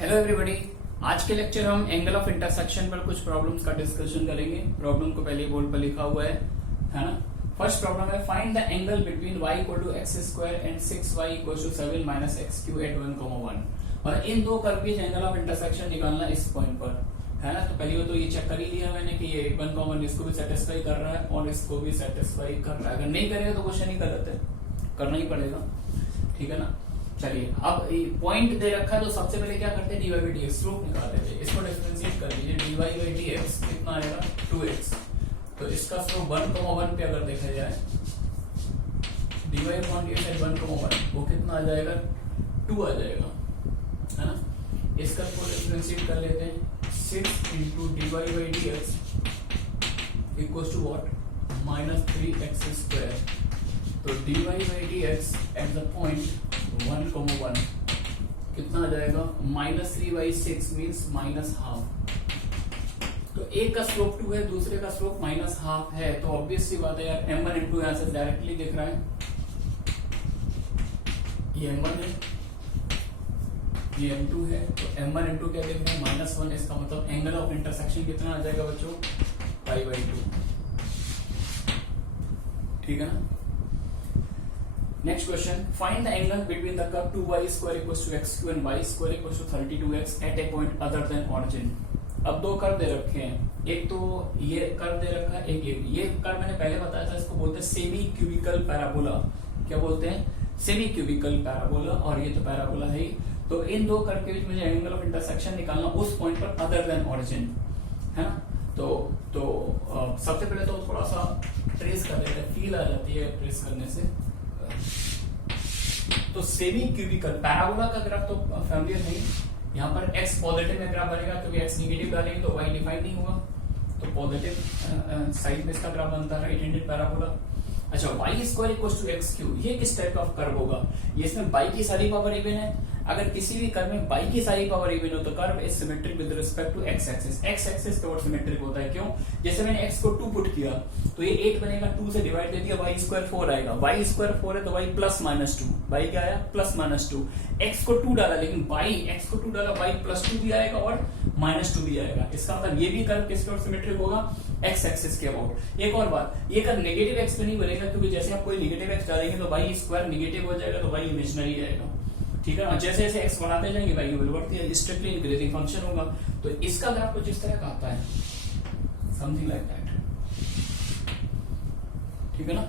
Hello everybody. आज के lecture हम एंगल ऑफ इंटरसेक्शन पर कुछ प्रॉब्लम्स का डिस्कशन करेंगे। प्रॉब्लम को पहले बोर्ड पर लिखा हुआ है ना। फर्स्ट प्रॉब्लम है find the angle between y equal to X square and 6y equal to 7 minus X cube at 1,1। और इन दो कर्व के एंगल ऑफ इंटरसेक्शन निकालना इस पॉइंट पर है ना। तो पहले तो ये चेक कर ही लिया मैंने कि ये 1,1 इसको भी सेटिस्फाई कर रहा है और इसको भी सेटिस्फाई कर रहा है। अगर नहीं करेगा तो क्वेश्चन ही गलत है, करना ही पड़ेगा, ठीक है ना। चलिए अब पॉइंट दे रखा है तो सबसे पहले क्या करते हैं, dy by dx स्लोप निकाल लेते हैं। इसको डिफरेंशिएट कर लीजिए, dy by dx कितना आएगा 2x। तो इसका स्लोप 1,1 पे अगर देखा जाए dy upon dx at 1,1 वो कितना आ जाएगा 2 आ जाएगा, है ना। इसका स्लोप डिफरेंशिएट कर लेते हैं 6 into dy by dx equals to what -3x square। तो dy by dx at the point 1,1 कितना आ जाएगा -3/6 मीन्स -हाफ। तो एक का स्लोप 2 है, दूसरे का स्लोप -हाफ है। तो ऑब्वियस सी बात है यार, m1 m2 यहां से डायरेक्टली दिख रहा है। ये m1 है, ये m2 है। तो m1 m2 क्या देख रहे हैं -1। इसका मतलब एंगल ऑफ इंटरसेक्शन कितना आ जाएगा बच्चों π/2, ठीक है ना। Next question, find the angle between the curve 2y square equals to x cube and y square equals to 32x at a point other than origin. अब दो कर्व दे रखे हैं, एक तो ये कर्व दे रखा है, एक ये कर्व मैंने पहले बताया था, इसको बोलते हैं सेमी क्यूबिकल पैराबोला। क्या बोलते हैं, सेमी क्यूबिकल पैराबोला। और ये तो पैराबोला है ही। तो इन दो कर्व के बीच मुझे एंगल ऑफ इंटरसेक्शन निकालना उस पॉइंट पर अदर देन ऑरिजिन, है ना। तो सबसे पहले तो थोड़ा सा ट्रेस कर लेते हैं, फील आ जाती है ट्रेस करने से। तो सेमी क्यूबिकल पैराबोला का ग्राफ तो फैमिलियर नहीं। यहाँ पर x पॉजिटिव में ग्राफ बनेगा क्योंकि x निगेटिव डालेंगे तो y डिफाइन नहीं होगा। तो पॉजिटिव साइड में इसका ग्राफ बनता है राइट हैंडेड पैराबोला। अच्छा, y square equals to X cube, ये किस टाइप ऑफ कर्व होगा। ये इसमें y की सारी पावर इवन है। अगर किसी भी कर्व में y की सारी पावर इवन हो तो curve is symmetric with respect to x axis. x axis towards symmetric होता है। क्यों, जैसे मैंने x को 2 पुट किया तो ये 8 बनेगा, 2 से डिवाइड दे दिया, y स्क्वायर 4 आएगा। y स्क्वायर 4 है तो y प्लस -2, y क्या आया +-2। x को 2 डाला लेकिन x को 2 डाला, y +2 भी आएगा और -2 भी आएगा। इसका मतलब ये भी कर्व किस टुवर्ड्स सिमेट्रिक होगा, x एक्सिस के अबाउट। एक और बात, ये कर्व नेगेटिव x पे नहीं बनेगा क्योंकि जैसे आप कोई नेगेटिव x डालेंगे तो y स्क्वायर नेगेटिव हो जाएगा तो y इमेजिनरी आएगा, ठीक है। और जैसे जैसे x बढ़ाते जाएंगे y की वैल्यू बढ़ती है, स्ट्रिक्टली इंक्रीजिंग फंक्शन होगा। तो इसका ग्राफ कुछ इस तरह का आता है, समथिंग लाइक दैट, ठीक है ना।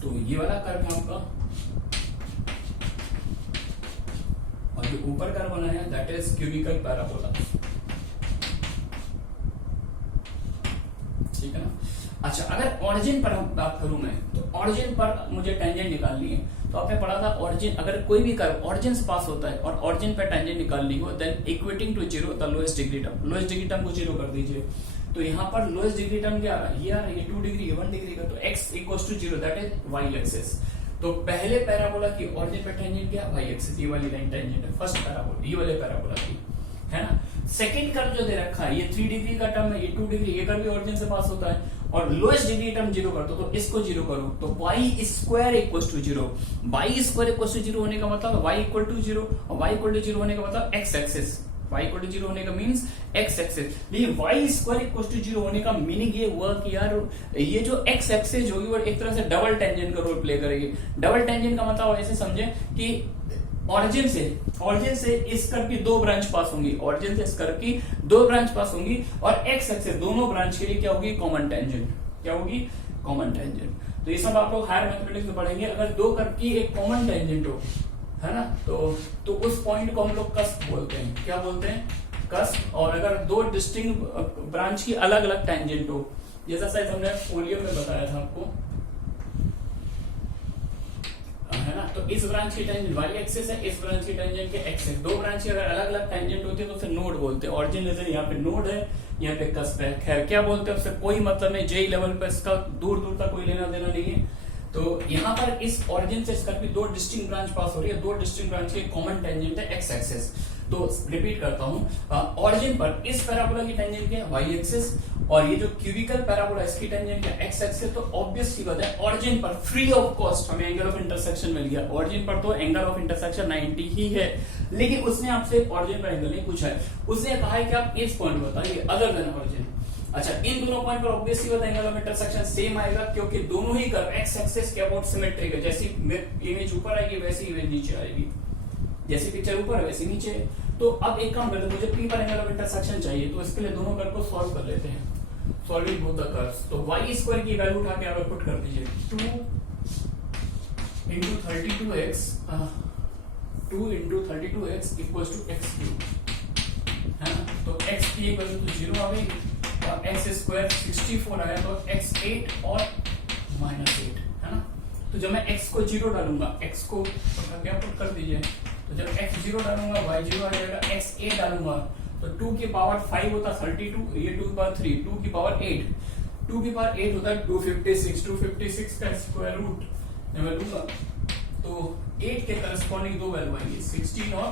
तो ये वाला कर्व है आपका, और जो ऊपर कर्व बना है दैट इज क्यूबिकल पैराबोला, ठीक है ना। अच्छा, अगर ऑरिजिन पर हम बात करूं मैं, तो ऑरिजिन पर मुझे टेंजेंट निकालनी है। तो आपने पढ़ा था ऑरिजिन, अगर कोई भी कर्व ऑरिजिन से पास होता है और ऑरिजिन पर टेंजेंट निकालनी हो then equating to 0 the lowest degree term. Lowest degree term को 0 कर दीजिए। तो यहाँ पर लोएस्ट डिग्री टर्म क्या है, ये 2 डिग्री 1 डिग्री का, तो x equals to 0 that is y axis. तो पहले पैराबोला की ऑरिजिन पर टेंजेंट क्या, y एक्सिस, ये वाली लाइन टेंजेंट है फर्स्ट पैराबोला, ये वाले पैराबोला की, है ना। सेकंड कर्व जो दे रखा है ये 3 डिग्री का टर्म है, ये 2 डिग्री, ये कर्व भी ऑरिजिन से पास होता है और लोएस्ट डिग्री टर्म 0 कर दो तो इसको 0 करो तो y square equals to 0। y square equals to 0 होने का मतलब y इक्वल टू 0 और y इक्वल टू 0 होने का मतलब x axis. y equal to 0 होने का मींस x एक्सिस। लेकिन y स्क्वायर इक्वल्स टू 0 होने का मीनिंग ये हुआ कि यार ये जो x एक्सिस होगी वो एक तरह से डबल टेंजेंट का रोल प्ले करेगी। डबल टेंजेंट का मतलब ऐसे समझे कि ऑरिजिन से इस कर्व की 2 ब्रांच पास होंगी, ऑरिजिन से इस कर्व की 2 ब्रांच पास होंगी और x एक्सिस दोनों ब्रांच के लिए क्या होगी, कॉमन टेंजेंट। क्या होगी, कॉमन टेंजेंट। तो ये सब आप लोग हायर मैथमेटिक्स में पढ़ेंगे। अगर 2 कर्व की एक कॉमन टेंजेंट हो, है ना, तो उस पॉइंट को हम लोग कस्प बोलते हैं। क्या बोलते हैं, कस्प। और अगर 2 डिस्टिंक्ट ब्रांच की अलग अलग टेंजेंट हो, जैसा शायद हमने फोलियो में बताया था आपको, है ना। तो इस ब्रांच की टेंजेंट y एक्सिस है, इस ब्रांच की टेंजेंट के x है। 2 ब्रांच की अगर अलग अलग टेंजेंट होती है तो उसे नोड बोलते हैं। ऑरिजिन यहाँ पे नोड है, यहाँ पे कस्प है। खैर क्या बोलते हैं उससे कोई मतलब नहीं, जेई लेवल पे इसका दूर दूर तक कोई लेना देना नहीं है। तो यहाँ पर इस ऑरिजिन से इसका भी 2 डिस्टिंक्ट ब्रांच पास हो रही है, 2 डिस्टिंक्ट ब्रांच के कॉमन टेंजेंट है x एक्सिस। तो रिपीट करता हूं, ऑरिजिन पर इस पैराबोला की टेंजेंट क्या है, y एक्सिस, और ये जो क्यूबिकल पैराबोला इसकी टेंजेंट क्या एक्स एक्सिस, तो ऑब्वियस सी बात है ऑरिजिन पर फ्री ऑफ कॉस्ट हमें एंगल ऑफ इंटरसेक्शन मिल गया। ऑरिजिन पर तो एंगल ऑफ इंटरसेक्शन 90 ही है, लेकिन उसने आपसे ऑरिजिन पर एंगल नहीं पूछा है, उसने कहा है कि आप इस पॉइंट बताइए अदर देन ऑरिजिन। अच्छा, इन दोनों पॉइंट पर ऑब्वियस सी बात है एंगल ऑफ इंटरसेक्शन सेम आएगा, क्योंकि दोनों ही कर्व एक्स एक्सिस के अबाउट सिमेट्रिक है। जैसी इमेज ऊपर आएगी वैसी इमेज नीचे आएगी, जैसी पिक्चर ऊपर है वैसी नीचे है। तो अब एक काम करते हैं, मुझे पी पर एंगल ऑफ इंटरसेक्शन चाहिए, तो इसके लिए दोनों कर्व को सॉल्व कर लेते हैं। सॉल्विंग बोथ द कर्व्स, तो y स्क्वायर की वैल्यू उठा के आप पुट कर दीजिए 2 into 32x 2 into 32x equals to x cube, है ना। तो x की एक वैल्यू तो 0 आ गई और x स्क्वायर 64 आया, तो x 8 और -8, है ना। तो जब मैं x को 0 डालूंगा, x को क्या पुट कर दीजिए, तो जब x 0 डालूंगा y 0 आ जाएगा, x 8 डालूंगा तो 2 की पावर 5 होता है 32, ये 2 की पावर 3, 2 की पावर 8, 2 की पावर 8 होता है 256, 256 का स्क्वायर रूट जब मैं लूंगा तो 8 के करस्पॉन्डिंग दो वैल्यू आएंगी 16 और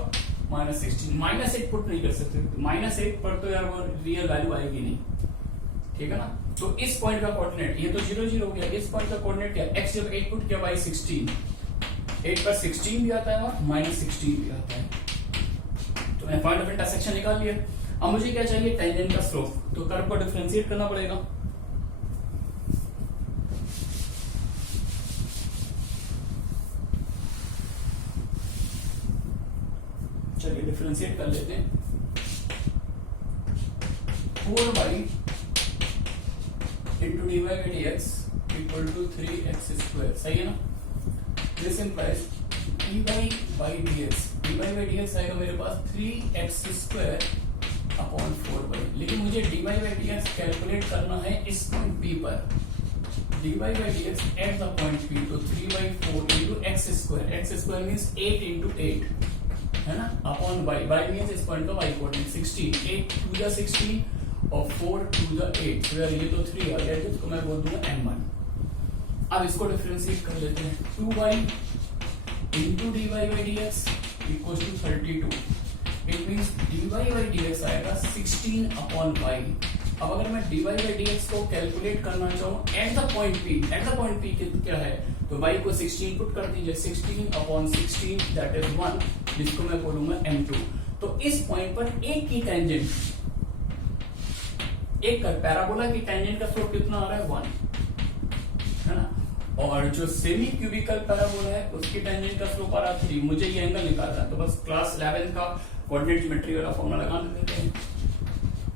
-16। -8 पुट नहीं कर सकते, -8 पर तो यार वो रियल वैल्यू आएगी नहीं, ठीक है ना। तो इस पॉइंट का कोऑर्डिनेट ये तो 0 0 हो गया, इस पॉइंट का कोऑर्डिनेट क्या x जब 8 पुट किया y 16, 8 पर 16 भी आता है और -16 भी आता है। तो मैंने पॉइंट ऑफ इंटरसेक्शन निकाल लिया। अब मुझे क्या चाहिए, टेंजेंट का स्लोप, तो कर्व को डिफरेंशिएट करना पड़ेगा। चलिए डिफरेंशिएट कर लेते हैं। 4y into dy by dx equal to 3x square, सही है ना। This implies dy by dx आएगा मेरे पास 3x स्क्वायर अपॉन 4y, लेकिन मुझे dy by dx कैलकुलेट करना है इस पॉइंट P पर। dy by dx at the point P, तो 3/4 into x square means 8 into 8, है ना, अपॉन y मींस इस पॉइंट का y कोऑर्डिनेट 16, 8 to the 16 और 4 to the 8, तो यार ये तो 3 आ गया, इसको मैं बोल दूंगा m1। अब इसको डिफरेंशिएट कर लेते हैं, 2y into dy by dx equals to 32, it means dy by dx आएगा 16 upon y। अब अगर मैं dy by dx को कैलकुलेट करना चाहूँ एट द पॉइंट P क्या है, तो y को 16 पुट कर दीजिए, 16 upon 16 that is 1, जिसको मैं बोलूंगा m2। तो इस पॉइंट पर एक की टेंजेंट, एक पैराबोला की टेंजेंट का स्लोप कितना आ रहा है 1, है ना, और जो सेमी क्यूबिकल पैराबोला है उसकी टेंजेंट का स्लोप आ रहा है 3। मुझे ये एंगल निकालना है, तो बस क्लास 11 का कोऑर्डिनेट ज्योमेट्री वाला फॉर्मूला लगा देते हैं।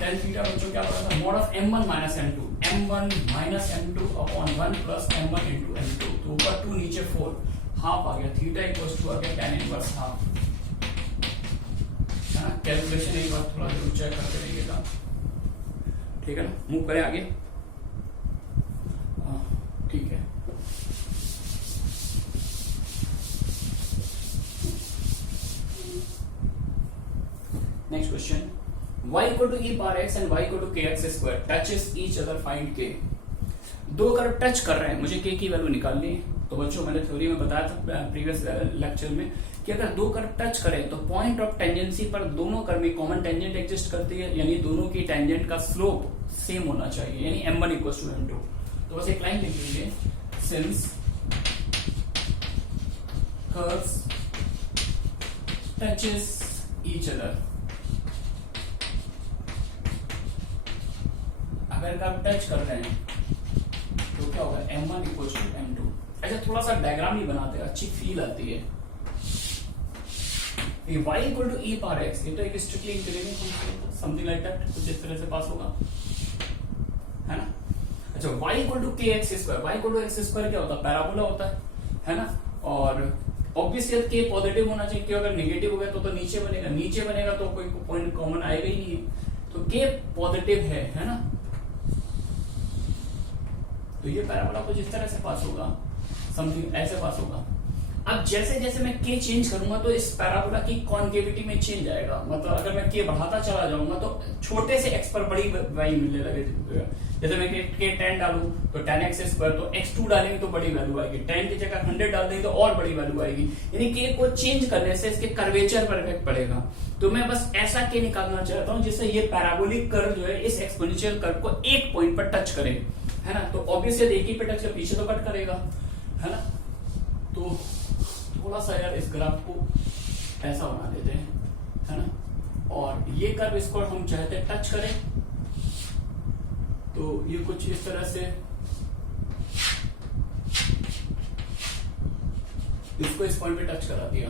tan थीटा बच्चों क्या पड़ा था, mod of m1 minus m2, m1 minus m2 upon 1 plus m1 into m2, तो ऊपर 2 नीचे 4, हाफ आ गया, थीटा इक्वल्स टू आ गया tan इनवर्स हाफ। कैलकुलेशन एक बार थोड़ा जरूर चेक करते रहिएगा, ठीक है ना। मूव करें आगे, ठीक है। Next question, y equal to e power x and y equal to kx square touches each other, find k। दो कर्व टच कर रहे हैं, मुझे k की वैल्यू निकालनी है। तो बच्चों मैंने थ्योरी में बताया था प्रीवियस लेक्चर में कि अगर दो कर्व टच करें तो पॉइंट ऑफ टेंजेंसी पर दोनों कर्व में कॉमन टेंजेंट एग्जिस्ट करती है, यानी दोनों की टेंजेंट का स्लोप सेम होना चाहिए, यानी m1 equals to m2। तो बस एक लाइन लिख लीजिए, since curves touches each other, अगर कर्व टच कर रहे हैं तो क्या होगा, m1 equals to m2। अच्छा थोड़ा सा डायग्राम ही बनाते हैं, अच्छी फील आती है। y equal to e power x, ये तो एक strictly increasing function, something like that, कुछ इस तरह से पास होगा, है ना। अच्छा y equal to kx square, y equal to x square क्या होता है, पैराबोला होता है ना। और ऑब्वियसली k पॉजिटिव होना चाहिए, क्योंकि अगर नेगेटिव हो गया तो नीचे बनेगा तो कोई पॉइंट कॉमन आएगा ही नहीं है, तो k पॉजिटिव है ना। तो ये पैराबोला कुछ इस तरह से पास होगा, समथिंग ऐसे पास होगा। अब जैसे जैसे मैं k चेंज करूंगा तो इस पैराबोला की कॉन्केविटी में चेंज आएगा, मतलब अगर मैं k बढ़ाता चला जाऊंगा तो छोटे से x पर बड़ी y मिलने लगेगी, जैसे मैं के 10 डालू तो 10x स्क्वायर, तो x2 डालेंगे तो बड़ी वैल्यू आएगी, 10 की जगह 100 डाल देंगे तो और बड़ी वैल्यू आएगी। यानी के को चेंज करने से इसके कर्वेचर पर इफेक्ट पड़ेगा। तो मैं बस ऐसा के निकालना चाहता हूं जिससे ये पैराबोलिक कर्व जो है इस एक्सपोनेंशियल कर्व को एक पॉइंट पर टच करे, है ना। तो ऑब्वियसली एक ही पे टच कर, पीछे तो कट करेगा, है ना। तो थोड़ा सा यार इस ग्राफ को ऐसा बना देते हैं, है ना। और ये कर्व इसको हम चाहते हैं टच करें, तो ये कुछ इस तरह से इसको इस पॉइंट पे टच करा दिया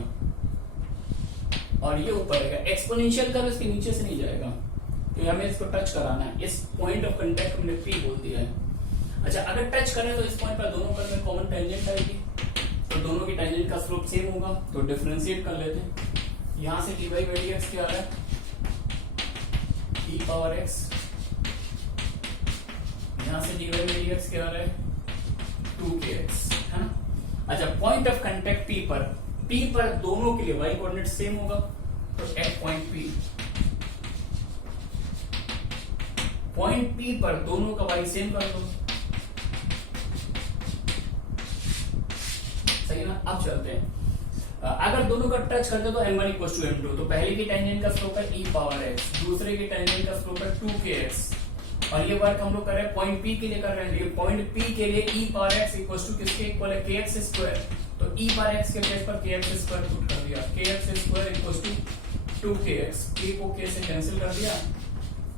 और ये ऊपर आएगा। एक्सपोनेंशियल कर्व इसके नीचे से नहीं जाएगा, तो हमें इसको टच कराना है। इस पॉइंट ऑफ कांटेक्ट हमने P बोल दिया है। अच्छा, अगर टच करें तो इस पॉइंट पर दोनों पर में कॉमन टेंजेंट आएगी, तो दोनों की टेंजेंट का स्लोप सेम होगा। तो डिफरेंशिएट कर लेते हैं। यहां से dy बाई dx क्या आ रहा है, e पावर x, यहां से dy बाई dx क्या आ रहा है 2kx, है ना। अच्छा, पॉइंट ऑफ कांटेक्ट P पर दोनों के लिए y कोऑर्डिनेट सेम होगा, तो एट पॉइंट P पर दोनों का y सेम कर दो, सही ना। अब चलते हैं, अगर दोनों का टच करते तो m1 इक्वल टू m2, तो पहले की टेंजेंट का स्लोप है e पावर x, दूसरे की टेंजेंट का स्लोप है 2kx, और ये वर्क हम लोग कर रहे हैं पॉइंट P के लिए कर रहे हैं। ये पॉइंट P के लिए e power x equal to किसके इक्वल है, kx स्क्वायर। तो e पावर x के प्लेस पर kx स्क्वायर पुट कर दिया, kx square equal to 2kx, k को k से कैंसिल कर दिया,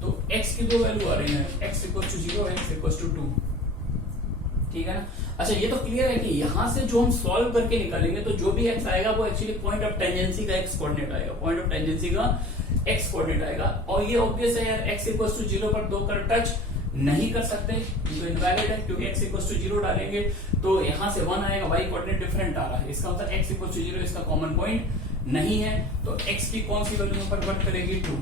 तो x की दो वैल्यू आ रही है, x equal to 0, x equal to 2, ठीक है ना। अच्छा, ये तो क्लियर है कि यहां से जो हम सॉल्व करके निकालेंगे तो जो भी x आएगा वो एक्चुअली पॉइंट ऑफ टेंजेंसी का x कोऑर्डिनेट आएगा, पॉइंट ऑफ टेंजेंसी का x कोऑर्डिनेट आएगा। और ये ऑब्वियस है यार, x इक्वल टू 0 पर दो कर टच नहीं कर सकते, तो इनवैलिड है, क्योंकि x इक्वल टू 0 डालेंगे तो यहां से 1 आएगा, y कोऑर्डिनेट डिफरेंट आ रहा है, इसका मतलब x इक्वल टू 0 इसका कॉमन पॉइंट नहीं है। तो x की कौन सी वैल्यू पर कन्वर्ट करेगी 2,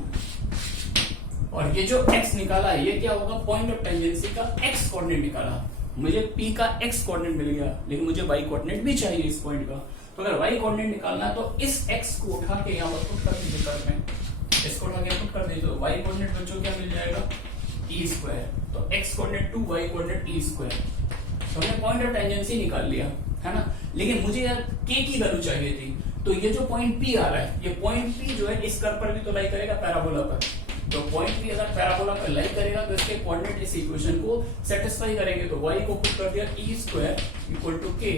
और ये जो x निकाला है ये क्या होगा, पॉइंट ऑफ टेंजेंसी का x कोऑर्डिनेट निकाला। मुझे P का x कोऑर्डिनेट मिल गया, लेकिन मुझे y कोऑर्डिनेट भी चाहिए इस पॉइंट का। तो अगर y कोऑर्डिनेट निकालना है तो इस x को उठा के यहाँ पर पुट कर दीजिए, कर में इसको उठा के पुट कर दीजिए, तो y कोऑर्डिनेट बच्चों क्या मिल जाएगा, e स्क्वायर। तो x coordinate 2, y coordinate e square. तो हमने पॉइंट ऑफ टेंजेंसी निकाल लिया, है ना। लेकिन मुझे यार k की वैल्यू चाहिए थी, तो ये जो पॉइंट P आ रहा है, ये पॉइंट P जो है इस कर्व पर भी तो लाई करेगा, पैराबोला पर। तो पॉइंट भी अगर पैराबोला पर लाई करेगा तो इसके कोऑर्डिनेट इस इक्वेशन को सेटिस्फाई करेंगे। तो y को पुट कर दिया e square equal to k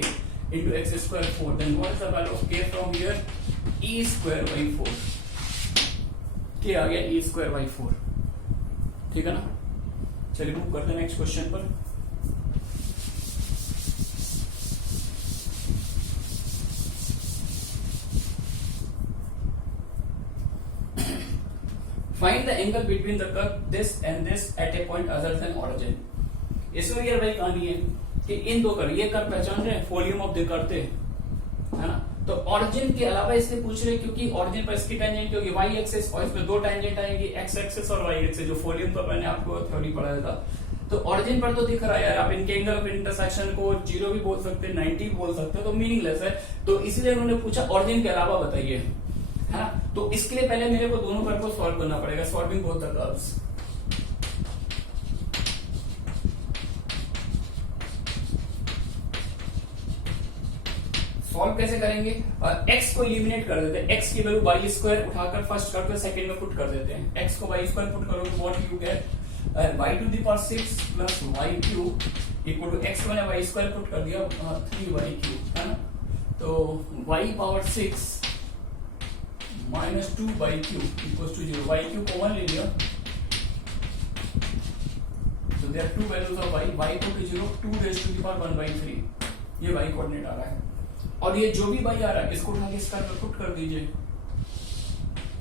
into x square 4, then what is the value of k from here, e square by 4, k आ गया e square by 4, ठीक है ना। चलिए मूव करते हैं नेक्स्ट क्वेश्चन पर। Find the angle between the curve this and this at a point other than origin। इसमें यार भाई कहानी है कि इन दो कर्व, ये कर्व पहचान रहे हैं, वॉल्यूम ऑफ द कर्व, है ना। तो ऑरिजिन के अलावा इससे पूछ रहे क्योंकि ऑरिजिन पर इसकी टेंजेंट होगी y एक्सिस और इसमें दो टेंजेंट आएंगी x एक्सिस और y एक्सिस, जो वॉल्यूम पर मैंने आपको थ्योरी पढ़ाया था। तो ऑरिजिन पर तो दिख रहा है यार, आप इनके एंगल ऑफ इंटरसेक्शन को 0 भी बोल सकते हैं, 90 भी बोल सकते हैं, तो मीनिंगलेस है। तो इसलिए उन्होंने पूछा ऑरिजिन के अलावा बताइए, है ना। तो इसके लिए पहले मेरे को दोनों कर्व को सॉल्व करना पड़ेगा, solving both the curves. Solve कैसे करेंगे, x को इलिमिनेट कर देते हैं, x की वैल्यू y स्क्वायर उठाकर फर्स्ट कर्व सेकंड में पुट कर देते हैं। x को y स्क्वायर पुट करोगे what you get, y to the power 6 plus y cube equal to x मैंने y स्क्वायर पुट कर दिया 3y क्यूब, है ना। तो y पावर 6 minus 2y cube equal to 0, y cube common ले लिया, so there are two values of y को 0, 2 raised to the power 1/3, ये y कोऑर्डिनेट आ रहा है। और ये जो भी y आ रहा है इसको उठा के इसका पुट कर दीजिए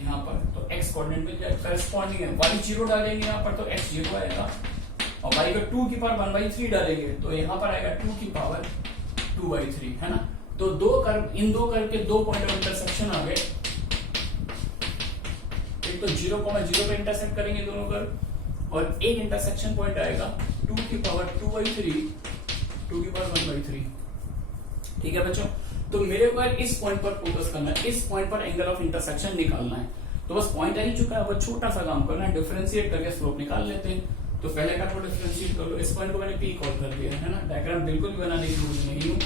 यहाँ पर, तो x कोऑर्डिनेट मिल जाएगा करस्पॉन्डिंग है। y 0 डालेंगे यहाँ पर तो x 0 आएगा, और y को 2 की पावर 1/3 डालेंगे तो यहाँ पर आएगा 2 की पावर 2/3, है ना। तो दो कर्व, इन दो कर्व के दो पॉइंट ऑफ इंटरसेक्शन आ गए, एक तो 0,0 पे इंटरसेक्ट करेंगे दोनों कर्व, और एक इंटरसेक्शन पॉइंट आएगा 2 की पावर 2/3, 2 की पावर 1/3, ठीक है बच्चों। तो मेरे को इस पॉइंट पर फोकस करना है, इस पॉइंट पर एंगल ऑफ इंटरसेक्शन निकालना है। तो बस पॉइंट आ ही चुका है, अब छोटा सा काम करना है, डिफरेंशिएट करके स्लोप निकाल लेते हैं। तो पहले का को डिफरेंशिएट कर लो, इस पॉइंट को मैंने पी कॉल कर दिया है ना, डायग्राम बिल्कुल भी बनाने की जरूरत नहीं हूँ,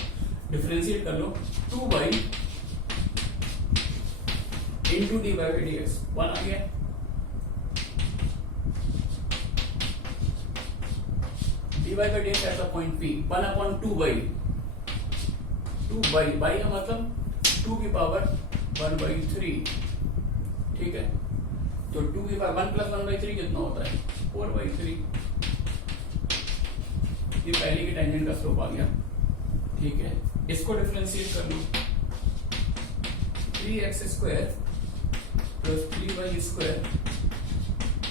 डिफरेंशिएट कर लो 2 by into D by D x, 1 आ गया, D by D x at the point P 1/2 by 2 by का मतलब 2 की पावर 1/3, ठीक है, तो 2 की पावर 1 + 1/3 कितना होता है 4/3, ये पहले की टेंजेंट का स्लोप आ गया, ठीक है, इसको डिफरेंशिएट कर लो 3x² + 3y²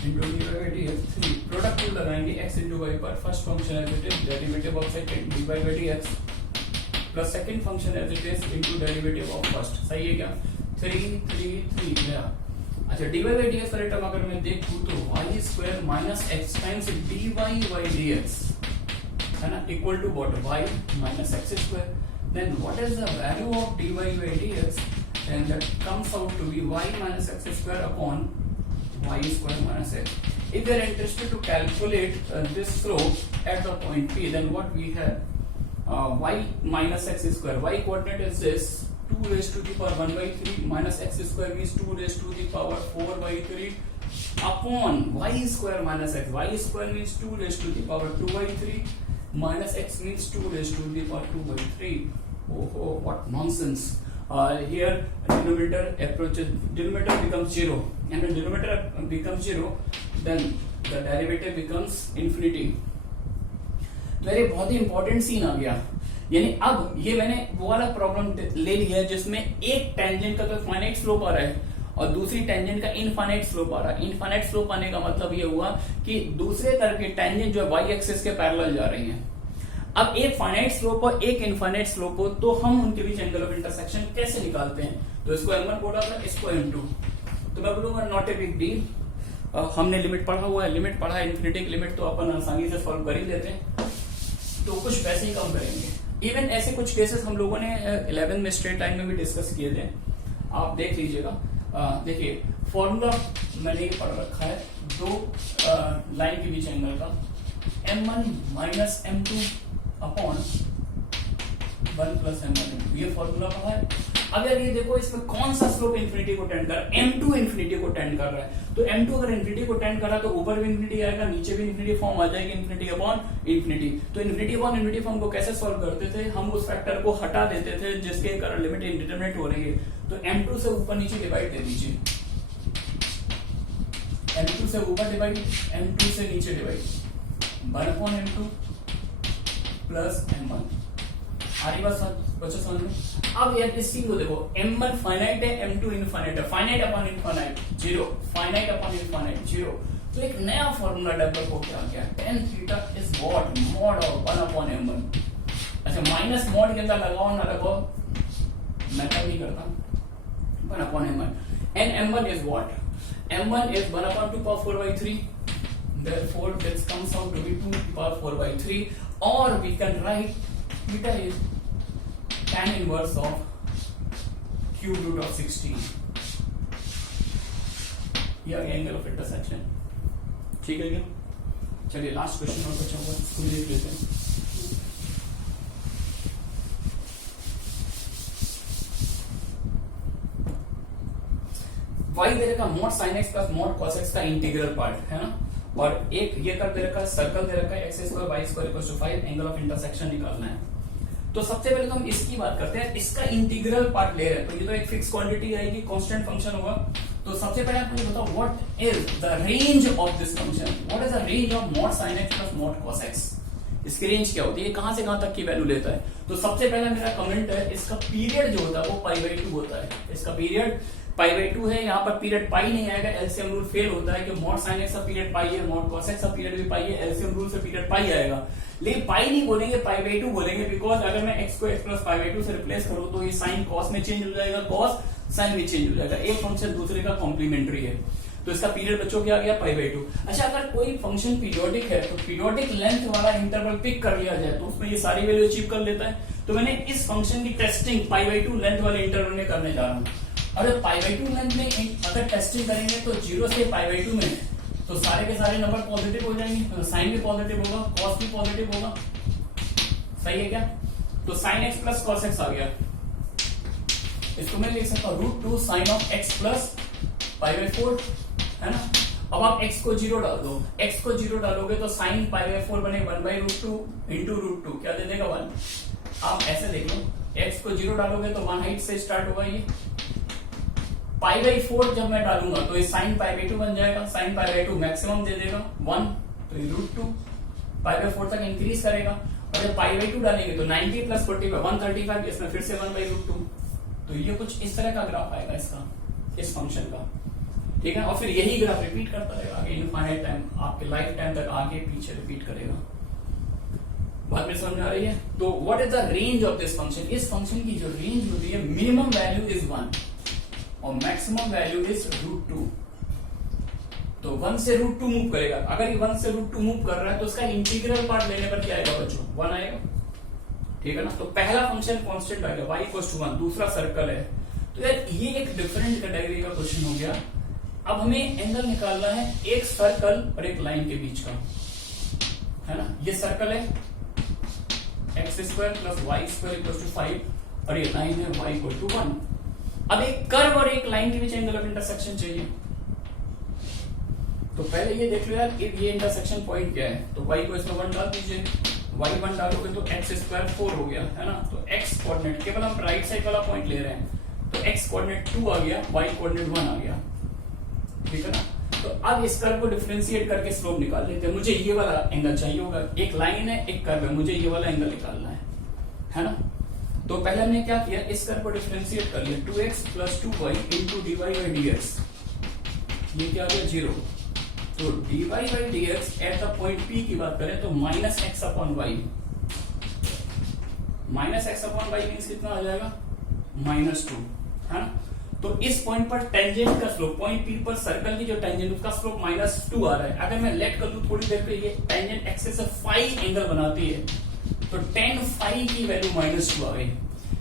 into D by D X, 3 product टू लगाएंगे x इंटू y पर, first function as it is derivative of second D by D X plus second function as it is into derivative of first, सही है क्या, 3 गया। अच्छा डी by D एक्स का टर्म अगर मैं देखूं तो y² minus X times D by by D X है ना, equal to what, y minus x², then what is the value of D by by D X, and that comes out to be y minus x² upon y² minus x. If we are interested to calculate this slope at the point P, then what we have y minus x². Y coordinate is this 2 raised to the power 1/3 minus x² means 2 raised to the power 4/3 upon y² minus x. Y² means 2 raised to the power 2/3 minus x means 2 raised to the power 2/3. Oh, what nonsense! Here denominator becomes 0, and when denominator becomes 0 then the derivative becomes infinity. तो ये बहुत ही important scene आ गया, यानी अब ये मैंने वो वाला प्रॉब्लम ले लिया है जिसमें एक टेंजेंट का तो फाइनाइट स्लोप आ रहा है और दूसरी टेंजेंट का इनफाइनाइट स्लोप आ रहा है। इनफाइनाइट स्लोप आने का मतलब ये हुआ कि दूसरे तरह की टेंजेंट जो है वाई एक्सिस के पैरेलल जा रही है। अब एक फाइनाइट स्लोप और एक इनफाइनाइट स्लोप हो तो हम उनके बीच एंगल ऑफ इंटरसेक्शन कैसे निकालते हैं, तो इसको m1 बोला था, इसको m2, तो मैं बोलूंगा नॉट ए बिग डील, हमने लिमिट पढ़ा हुआ है, लिमिट पढ़ा है इन्फिनिटी की लिमिट, तो अपन आसानी से सॉल्व कर ही लेते हैं, तो कुछ वैसे ही कम करेंगे। इवन ऐसे कुछ केसेस हम लोगों ने 11 में स्ट्रेट लाइन में भी डिस्कस किए थे, आप देख लीजिएगा। देखिए फॉर्मूला मैंने ये पढ़ रखा है, दो लाइन के बीच एंगल का m1 minus m2 upon 1 plus m1, ये फॉर्मूला पढ़ा है। अगर ये देखो इसमें कौन सा स्लोप इन्फिनिटी को टेंड कर रहा है, m2 इन्फिनिटी को टेंड कर रहा है, तो m2 अगर इन्फिनिटी को टेंड कर रहा है तो ऊपर भी इन्फिनिटी आएगा, नीचे भी इन्फिनिटी फॉर्म आ जाएगी, इन्फिनिटी अपॉन इन्फिनिटी। तो इन्फिनिटी अपॉन इन्फिनिटी फॉर्म को कैसे सॉल्व करते थे, हम उस फैक्टर को हटा देते थे जिसके कारण लिमिट इंडिटरमिनेट हो रही है, तो m2 से ऊपर नीचे डिवाइड दे दीजिए, m2 से ऊपर डिवाइड, m2 से नीचे divide, 1 upon m2 plus m1, आ रही बात बच्चों समझ में। अब यार इस चीज को देखो, m1 फाइनाइट है, m2 इनफाइनाइट है, finite upon infinite 0, finite upon infinite 0, तो एक नया फॉर्मूला डेवलप हो गया क्या, tan theta is what, mod of 1 upon m1। अच्छा माइनस मॉड के अंदर लगाओ ना लगाओ मैं क्या नहीं करता, 1 upon m1, and m1 is what, m1 is 1 upon 2 power 4/3, therefore this comes out to be 2 power 4/3, or we can write theta is tan inverse of cube root of 16, ये एंगल ऑफ इंटरसेक्शन, ठीक है क्या। चलिए last question और बचा हुआ इसको देख लेते हैं। y दे रखा mod sin x plus mod cos x का इंटीग्रल पार्ट है ना, और एक ये कर दे रखा सर्कल दे रखा है x² y² 5, angle of intersection निकालना है। तो सबसे पहले तो हम इसकी बात करते हैं, इसका इंटीग्रल पार्ट ले रहे हैं, तो ये तो एक फिक्स क्वांटिटी आएगी, कांस्टेंट फंक्शन होगा। तो सबसे पहले आप मुझे बताओ what is the range of this function, what is the range of mod sin x plus mod cos x, इसकी रेंज क्या होती है, कहां से कहां तक की वैल्यू लेता है। तो सबसे पहला मेरा कमेंट है, इसका पीरियड जो होता है वो π/2 होता है, इसका पीरियड π/2 है, यहाँ पर पीरियड पाई नहीं आएगा, एलसीएम रूल फेल होता है कि mod sin x का पीरियड पाई है, mod cos x का पीरियड भी पाई है, एलसीएम रूल से पीरियड पाई आएगा, लेकिन पाई नहीं बोलेंगे π/2 बोलेंगे, बिकॉज अगर मैं x को x प्लस π/2 से रिप्लेस करूं तो ये साइन cos में चेंज हो जाएगा, cos साइन में चेंज हो जाएगा, एक फंक्शन दूसरे का कॉम्प्लीमेंट्री है, तो इसका पीरियड बच्चों क्या आ गया π/2। अच्छा अगर कोई फंक्शन पीरियोडिक है तो पीरियोडिक लेंथ वाला इंटरवल पिक कर लिया जाए तो उसमें ये सारी वैल्यू अचीव कर लेता है, तो मैंने इस फंक्शन की टेस्टिंग π/2 लेंथ वाले इंटरवल में करने जा रहा हूँ। अगर π/2 लेंथ में अगर टेस्टिंग करेंगे तो 0 से π/2 में तो सारे के सारे नंबर पॉजिटिव हो जाएंगे, तो साइन भी पॉजिटिव होगा, कॉस भी पॉजिटिव होगा। सही है क्या? तो sine X plus cos X आ गया। इसको मैं लिख सकता हूं √2 साइन ऑफ एक्स प्लस π/4, है ना। अब आप x को 0 डाल दो, x को 0 डालोगे तो साइन π/4 बने 1/√2 इंटू √2, क्या दे देगा 1। आप ऐसे देख लो, x को 0 डालोगे तो 1 हाइट से स्टार्ट होगा ये। π/4 जब मैं डालूंगा तो ये साइन π/2 बन जाएगा, साइन π/2 मैक्सिमम दे देगा 1, तो ये √2 π/4 तक इंक्रीज करेगा। और जब π/2 डालेंगे तो 90 प्लस 45 135, इसमें फिर से 1/√2। तो ये कुछ इस तरह का ग्राफ आएगा इसका, इस फंक्शन का, ठीक है। और फिर यही ग्राफ रिपीट करता रहेगा आगे इनफाइनाइट टाइम, आपके लाइफ टाइम तक आगे पीछे रिपीट करेगा। बात में समझ आ रही है? तो what is the range of this function? इस फंक्शन की जो रेंज होती है, मिनिमम वैल्यू इज 1 और मैक्सिमम वैल्यू इज √2। तो 1 से √2 मूव करेगा। अगर ये 1 से √2 मूव कर रहा है तो उसका इंटीग्रल पार्ट लेने पर क्या आएगा बच्चों? 1 आएगा, ठीक है ना। तो पहला फंक्शन कांस्टेंट आएगा y = 1, दूसरा सर्कल है। तो यार ये एक डिफरेंट कैटेगरी का क्वेश्चन हो गया। अब हमें एंगल निकालना है एक सर्कल और एक लाइन के बीच का, है ना। ये सर्कल है x² + y² = 5 और ये लाइन है y = 1। अब एक कर्व और एक लाइन के बीच एंगल ऑफ इंटरसेक्शन चाहिए। तो पहले ये देख लो यार, ये इंटरसेक्शन पॉइंट क्या है। तो y को इसमें 1 डाल दीजिए, y1 डालोगे तो x² 4 हो गया, है ना। तो x कोऑर्डिनेट केवल हम राइट साइड वाला पॉइंट ले रहे हैं, तो x कोऑर्डिनेट 2 आ गया, y कोऑर्डिनेट 1 आ गया, ठीक है ना। तो अब इस कर्व को डिफरेंशिएट करके स्लोप निकाल लेते हैं। मुझे ये वाला एंगल चाहिए होगा, एक लाइन है एक कर्व है, मुझे ये वाला एंगल निकालना है ना। तो पहले हमने क्या किया, इस कर्व को डिफरेंशिएट कर लिया, 2x + 2y × dy/dx, ये क्या आ गया 0। तो dy/dx at the point P की बात करें तो -x/y, -x/y मींस कितना आ जाएगा -2, है ना। तो इस पॉइंट पर टेंजेंट का स्लोप, पॉइंट P पर सर्कल की जो टेंजेंट उसका स्लोप -2 आ रहा है। अगर मैं लेट कर दूं थोड़ी देर के लिए, टेंजेंट एक्सिस से फाई एंगल बनाती है, तो tan फाई की वैल्यू -2 आ गई।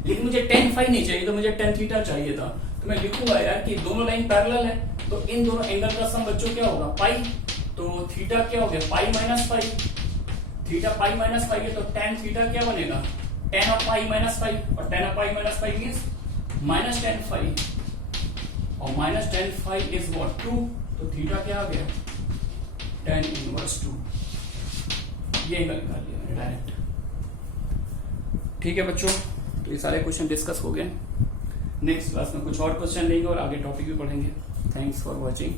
लेकिन मुझे tan फाई नहीं चाहिए, तो मुझे tan थीटा चाहिए था। तो मैं लिखूंगा यार कि दोनों लाइन पैरेलल है, तो इन दोनों एंगल का सम बच्चों क्या होगा पाई। तो थीटा क्या हो गया pi -phi, theta pi -phi है, तो tan थीटा क्या बनेगा tan ऑफ पाई -फाई, और tan of pi -phi means -tan phi, और -tan फाई इज व्हाट 2। तो थीटा क्या आ गया tan इनवर्स 2। ये एंगल निकाल लिया मैंने डायरेक्ट, ठीक है बच्चों। तो ये सारे क्वेश्चन डिस्कस हो गए। नेक्स्ट क्लास में कुछ और क्वेश्चन लेंगे और आगे टॉपिक भी पढ़ेंगे। Thanks for watching.